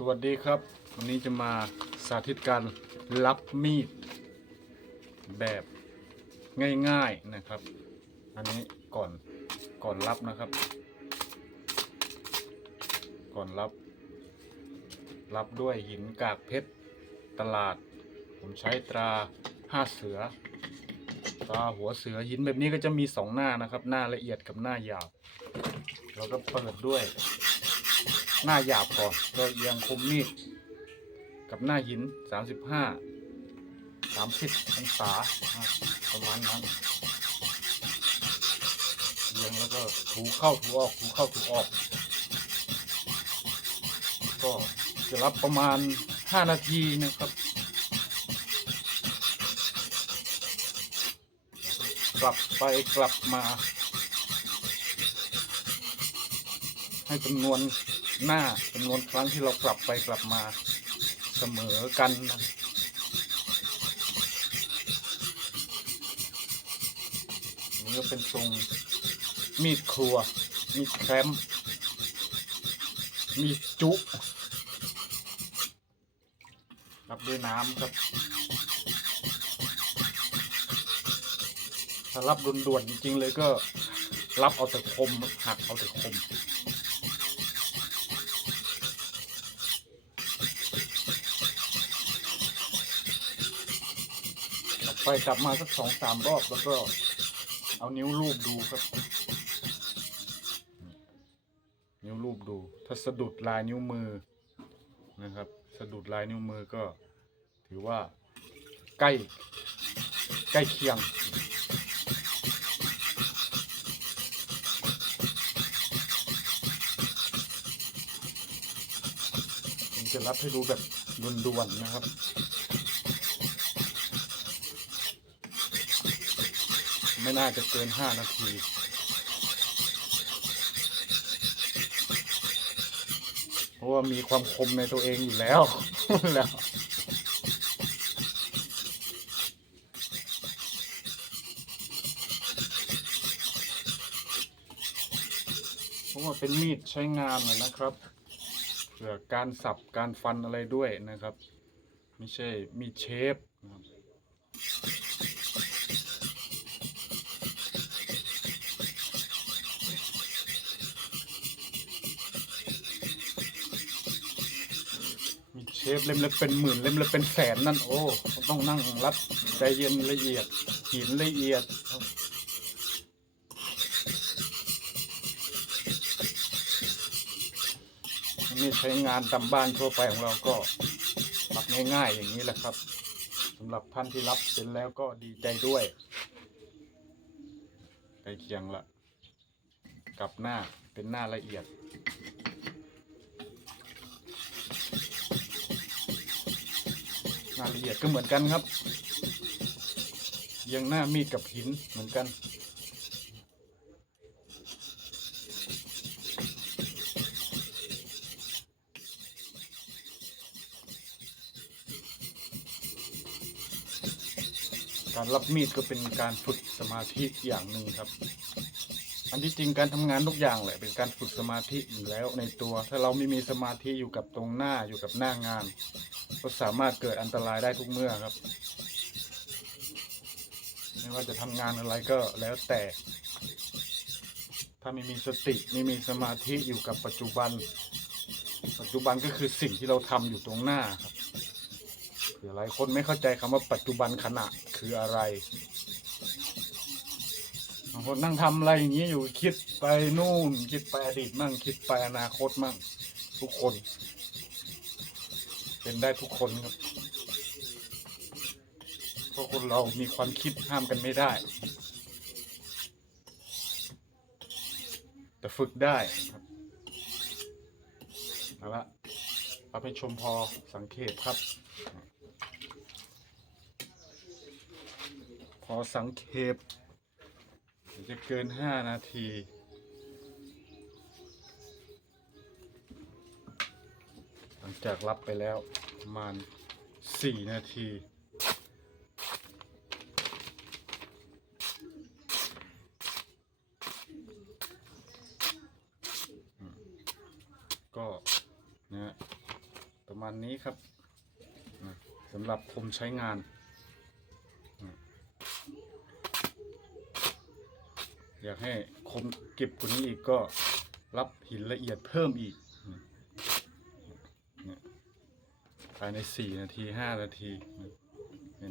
สวัสดีครับ วันนี้จะมาสาธิตการรับมีดแบบง่ายๆนะครับ อันนี้ก่อนก่อนรับนะครับ ก่อนรับ รับด้วยหินกากเพชรตลาด ผมใช้ตราห้าเสือตราหัวเสือหินแบบนี้ก็จะมีสองหน้านะครับ หน้าละเอียดกับหน้าหยาบเราก็เปิดด้วย หน้าหยาบก่อนก็เอียงคมมีดกับหน้าหิน35 30องศาอะประมาณนั้นเอียงแล้วก็ถูเข้าถูออกถูเข้าถูออก ก็จะรับประมาณ5นาทีนะครับกลับไปกลับมา ให้จำนวน หน้าจำนวนครั้งที่เรากลับไปกลับมาเสมอกันนะนี่ก็เป็นทรงมีดครัว มีดแคมมีดจุรับด้วยน้ำครับถ้ารับด่วนๆจริงๆเลยก็รับเอาแต่คมหักเอาแต่คม กลับ ไปกลับมาสักสองสามรอบแล้วก็เอานิ้วลูบดูครับ นิ้วลูบดู ถ้าสะดุดลายนิ้วมือนะครับ สะดุดลายนิ้วมือก็ถือว่าใกล้ใกล้เคียงจะรับให้ดูแบบด่วนๆนะครับ ไม่น่าจะเกินห้านาที เพราะว่ามีความคมในตัวเองอยู่แล้วแล้วเพราะว่าเป็นมีดใช้งานนะครับเผื่อการสับการฟันอะไรด้วยนะครับ ไม่ใช่มีเชฟนะครับ มี เชฟเล่มละเป็นหมื่นเล่มละเป็นแสนนั่นโอ้ต้องนั่งรับใจเย็นละเอียดหินละเอียดนี่ใช้งานตามบ้านทั่วไปของเราก็รับง่ายๆอย่างนี้แหละครับสำหรับท่านที่รับเสร็จแล้วก็ดีใจด้วยใกล้เคียงละ กลับหน้าเป็นหน้าละเอียด งานละเอียดก็เหมือนกันครับยังหน้ามีดกับหินเหมือนกันการรับมีดก็เป็นการฝึกสมาธิอย่างหนึ่งครับ อันที่จริงการทำงานทุกอย่างแหละเป็นการฝึกสมาธิอยู่แล้วในตัว ถ้าเราไม่มีสมาธิอยู่กับตรงหน้าอยู่กับหน้างาน ก็สามารถเกิดอันตรายได้ทุกเมื่อครับ ไม่ว่าจะทำงานอะไรก็แล้วแต่ ถ้าไม่มีสติไม่มีสมาธิอยู่กับปัจจุบัน ปัจจุบันก็คือสิ่งที่เราทำอยู่ตรงหน้าครับเผื่อหลายคนไม่เข้าใจคำว่าปัจจุบันขณะคืออะไรางคนนั่งทำอะไรอย่างนี้อยู่คิดไปนู่น คิดไปอดีตมั่งคิดไปอนาคตมั่งทุกคน เป็นได้ทุกคนครับเพราะคนเรามีความคิดห้ามกันไม่ได้ แต่ฝึกได้ครับเอาละเอาไปชมพอสังเกตครับ พอสังเกต จะเกินห้านาทีหลังจากรับไปแล้วประมาณสี่นาทีก็นะฮะมาณนี้ครับสำหรับคมใช้งานนะ อยากให้คมเก็บกว่านี้อีกก็รับหินละเอียดเพิ่มอีกภายใน 4 นาที 5 นาทีนี่